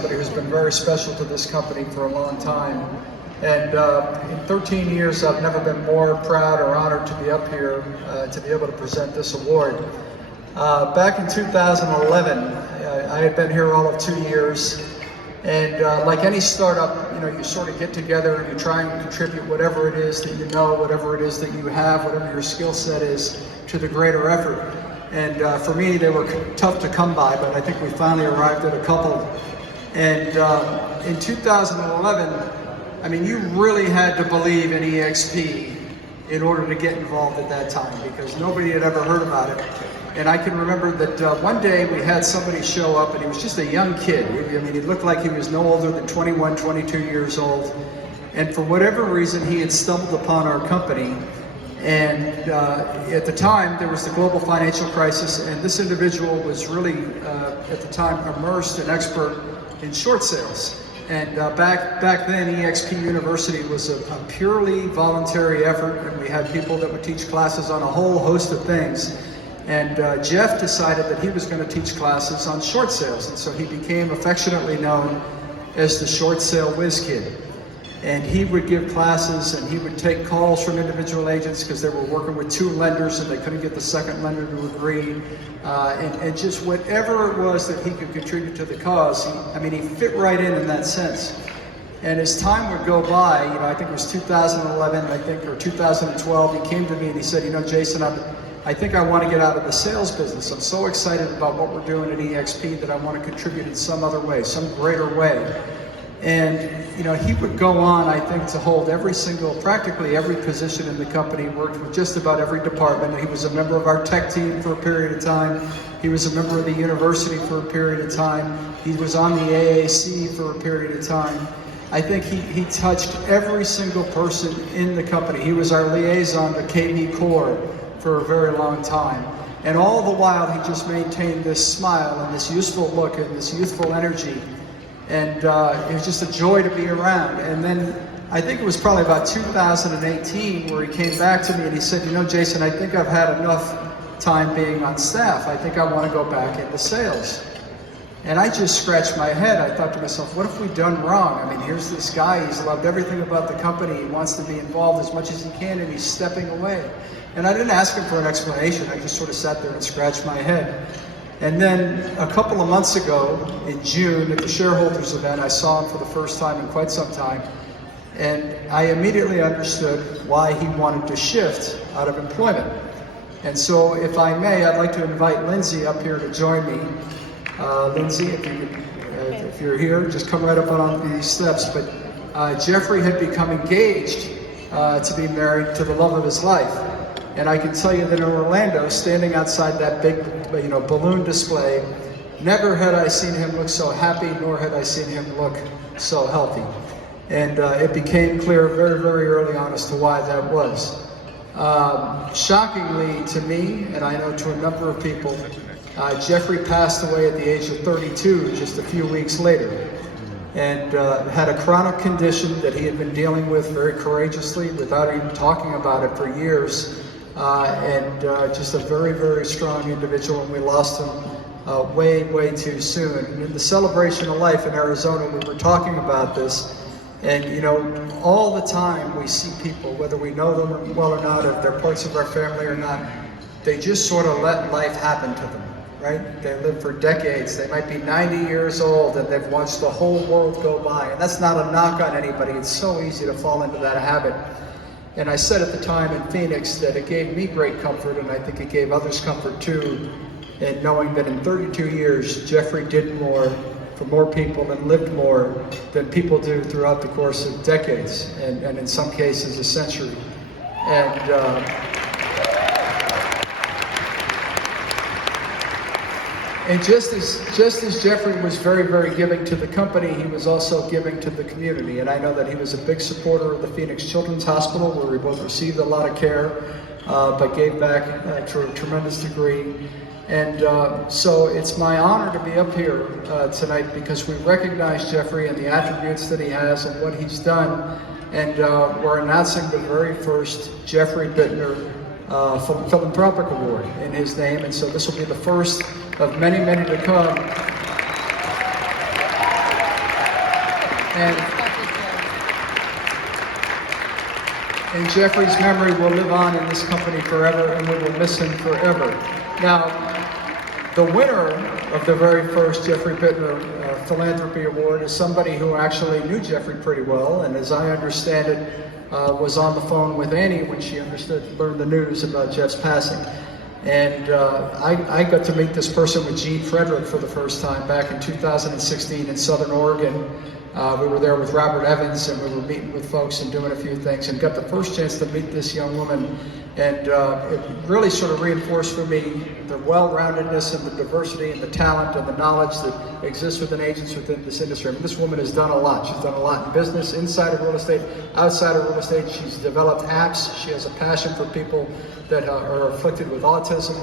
somebody who's been very special to this company for a long time. And in 13 years, I've never been more proud or honored to be up here to be able to present this award. Back in 2011, I had been here all of 2 years. And like any startup, you sort of get together and you try and contribute whatever it is that you know, whatever it is that you have, whatever your skill set is, to the greater effort. And for me, they were tough to come by, but I think we finally arrived at a couple. And in 2011, I mean, you really had to believe in EXP in order to get involved at that time, because nobody had ever heard about it. And I can remember that one day we had somebody show up, and he was just a young kid. I mean, he looked like he was no older than 21, 22 years old. And for whatever reason, he had stumbled upon our company. And at the time, there was the global financial crisis, and this individual was really, at the time, immersed and expert in short sales. And back then, EXP University was a purely voluntary effort, and we had people that would teach classes on a whole host of things. And Jeff decided that he was going to teach classes on short sales, and so he became affectionately known as the short sale whiz kid. And he would give classes, and he would take calls from individual agents because they were working with 2 lenders and they couldn't get the second lender to agree. And just whatever it was that he could contribute to the cause, he fit right in that sense. And as time would go by, I think it was 2011, or 2012, he came to me and he said, Jason, I think I want to get out of the sales business. I'm so excited about what we're doing at EXP that I want to contribute in some other way, some greater way. And he would go on, I think, to hold practically every position in the company, worked with just about every department. He was a member of our tech team for a period of time. He was a member of the university for a period of time. He was on the AAC for a period of time. I think he touched every single person in the company. He was our liaison to KB Core for a very long time. And all the while, he just maintained this smile and this youthful look and this youthful energy. And it was just a joy to be around. And then I think it was probably about 2018 where he came back to me and he said, Jason, I think I've had enough time being on staff. I think I want to go back into sales. And I just scratched my head. I thought to myself, what have we done wrong? I mean, here's this guy, he's loved everything about the company. He wants to be involved as much as he can, and he's stepping away. And I didn't ask him for an explanation. I just sort of sat there and scratched my head. And then a couple of months ago, in June, at the shareholders event, I saw him for the first time in quite some time. And I immediately understood why he wanted to shift out of employment. And so, if I may, I'd like to invite Lindsay up here to join me. Lindsay, if you're here, just come right up on these steps. But Jeffrey had become engaged to be married to the love of his life. And I can tell you that in Orlando, standing outside that big, balloon display, never had I seen him look so happy, nor had I seen him look so healthy. And it became clear very, very early on as to why that was. Shockingly to me, and I know to a number of people, Jeffrey passed away at the age of 32, just a few weeks later, and had a chronic condition that he had been dealing with very courageously without even talking about it for years. Just a very, very strong individual, and we lost him way, way too soon. And in the celebration of life in Arizona, we were talking about this, and all the time we see people, whether we know them well or not, if they're parts of our family or not, they just sort of let life happen to them, right? They live for decades. They might be 90 years old, and they've watched the whole world go by. And that's not a knock on anybody. It's so easy to fall into that habit. And I said at the time in Phoenix that it gave me great comfort, and I think it gave others comfort too, in knowing that in 32 years, Jeffrey did more for more people and lived more than people do throughout the course of decades, and in some cases a century. And just as Jeffrey was very, very giving to the company, he was also giving to the community. And I know that he was a big supporter of the Phoenix Children's Hospital, where we both received a lot of care, but gave back to a tremendous degree. And so it's my honor to be up here tonight because we recognize Jeffrey and the attributes that he has and what he's done. And we're announcing the very first Jeffrey Buettner Philanthropic Award in his name. And so this will be the first of many, many to come. And Jeffrey's memory will live on in this company forever, and we will miss him forever. Now, the winner of the very first Jeffrey Buettner Philanthropy Award is somebody who actually knew Jeffrey pretty well, and as I understand it, was on the phone with Annie when she learned the news about Jeff's passing. And I got to meet this person with Gene Frederick for the first time back in 2016 in Southern Oregon. We were there with Robert Evans, and we were meeting with folks and doing a few things, and got the first chance to meet this young woman. And it really sort of reinforced for me the well-roundedness and the diversity and the talent and the knowledge that exists within agents within this industry. I mean, this woman has done a lot. She's done a lot in business, inside of real estate, outside of real estate. She's developed apps. She has a passion for people that are afflicted with autism.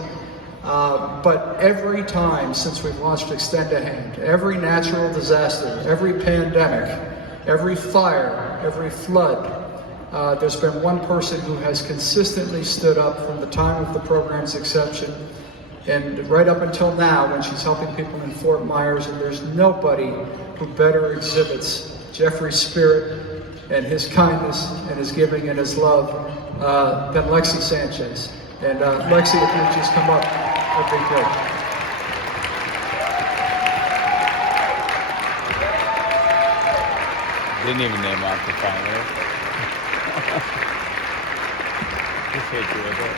But every time since we've launched Extend a Hand, every natural disaster, every pandemic, every fire, every flood, there's been one person who has consistently stood up from the time of the program's inception and right up until now when she's helping people in Fort Myers, and there's nobody who better exhibits Jeffrey's spirit and his kindness and his giving and his love than Lexi Sanchez. And Lexi, if you'd just come up, that'd be great. Didn't even name off the finalist. Just hit you with it.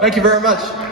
Thank you very much.